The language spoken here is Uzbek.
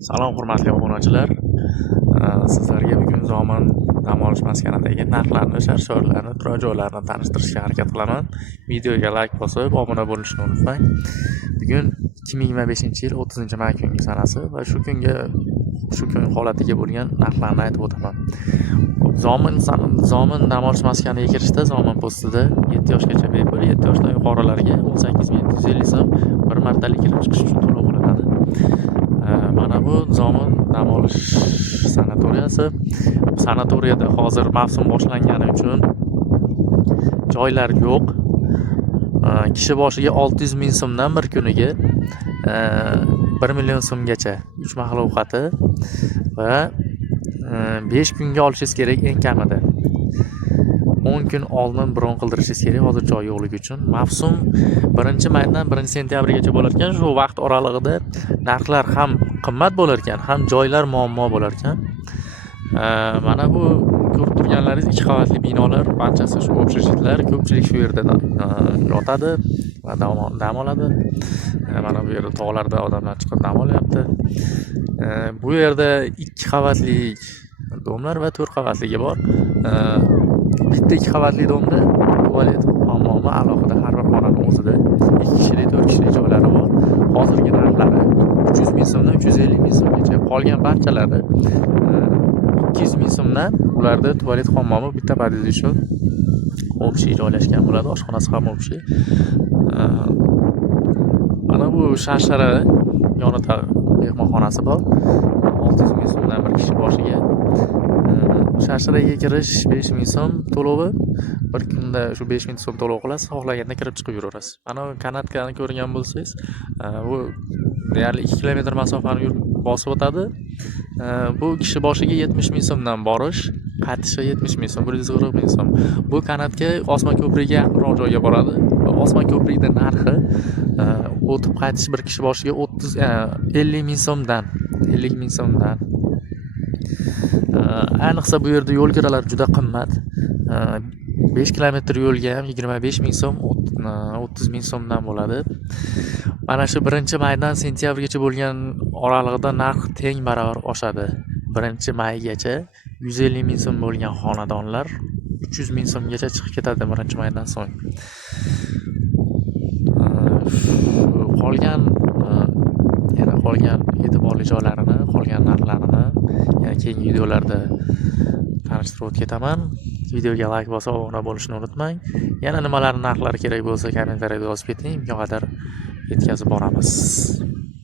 Salom hurmatli obunachilar. Sizlarga bugun Zomin dam olish maskanidagi narxlarni, shart-sharoitlarni, turar joylarni tanishtirishga harakat qilaman. Videoga like bosib, obuna bo'lishni unutmang. Bugun 2025-yil 30-may kungi sanasi va shu kun holatiga bo'lgan narxlarni aytib o'taman. Zomin dam olish maskaniga kirishda Zomin postida 7 yoshgacha bepul, 7 yoshdan yuqorilarga 18.150 so'm bir martalik kirib chiqish uchun to'lov qilinadi. Mana bu Zomin dam olish sanatoriyasi. Sanatoriyada hozir mavsum boshlangani uchun joylar yo'q. Kishi boshiga 600 ming so'mdan bir kuniga 1 million so'mgacha 3 mahal ovqati va 5 kunga olishingiz kerak eng kamida. 10 kun oldin bron qildirishingiz kerak hozir joy yo'qligi uchun. Mavsum 1-maydan 1-sentyabrgacha bo'lar ekan. Shu vaqt oralig'ida narxlar ham qimmat bo'lar ekan, ham joylar muammo bo'lar ekan. Mana bu ko'rib turganlaringiz 2 qavatli binolar, barchasi shu общежитlar, ko'pchilik shu yerda yotadi va dam oladi. Mana bu yerda tog'larda odamlar chiqib dam olyapti. Bu yerda 2 qavatli domlar va 4 qavatligi bor. Bitta 2 qavatli domda tualet, hammomi alohida har bir xonaning o'zida 2 kishilik, 4 kishilik joylari bor. Hozirgi narxlari 300 ming so'mdan 350 ming so'mgacha. Qolgan barchalari 200 ming so'mdan ularda tualet, hammomi, bitta pod'ezd uchun общий joylashgan bo'ladi, oshxonasi ham общий. Mana bu Sharshara yonida mehmonxonasi bor. 600 ming so'mdan bir kishi boshiga. Sharsharaga kirish 5 ming so'm to'lovi. Bir kunda shu 5 ming so'm to'lov qilasiz, xohlaganda kirib chiqib yuraverasiz. Mana kanatkani ko'rgan bo'lsangiz, bu deyarli 2 kilometr masofani bosib o'tadi. Bu kishi boshiga 70 ming so'mdan borish, qaytishi 70 ming so'm, 140 ming so'm. Bu kanatga Osmon ko'prigiga yaqinroq joyga boradi. Osmon ko'prigida narxi o'tib qaytish bir kishi boshiga 50 ming so'mdan, 50 ming so'mdan. Ayniqsa bu yerda yo'l kiralar juda qimmat. 5 kilometr yo'lga ham 25 ming so'm, 30 ming so'mdan bo'ladi. Mana shu 1-maydan sentyabrgacha bo'lgan oralig'ida narx teng barobar oshadi. 1-maygacha 150 ming so'm bo'lgan xonadonlar 300 ming so'mgacha chiqib ketadi 1-maydan so'ng. Qolgan e'tiborli joylarini, qolgan narxlarini keyingi videolarda tanishtirib o'taman. Videoga like bosib, obuna bo'lishni unutmang. Yana nimalar narxlari kerak bo'lsa kommentariyada yozib keting, imkon qadar yetkazib boramiz.